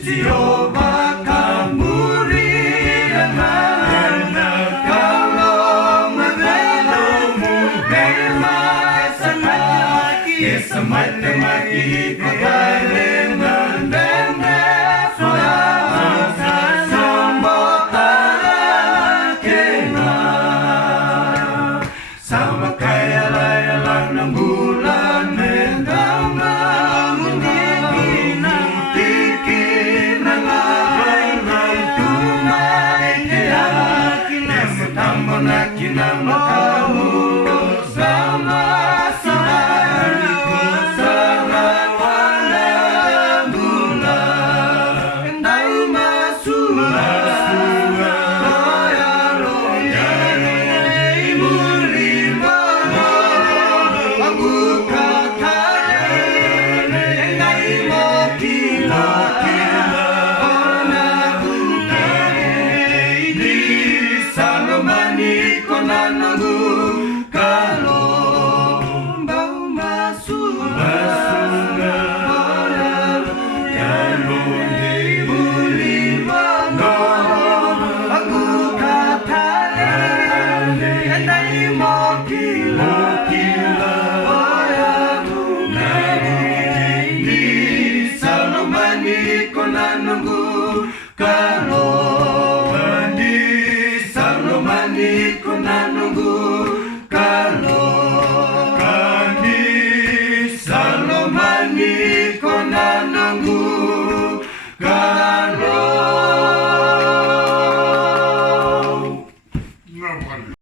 Jehovah kamuri kalau magalamu bema sanaki samatmaki pagalengan dende suara sambata kena sama kaya layalang ng bulan mendang Kinama kamu sama-sama sama wana bulan endai masua loya mulima aku katanya endai mokila Nanagu kalau bau masuk kalau dibuli aku katakan andai mau kila aku di salomani konangu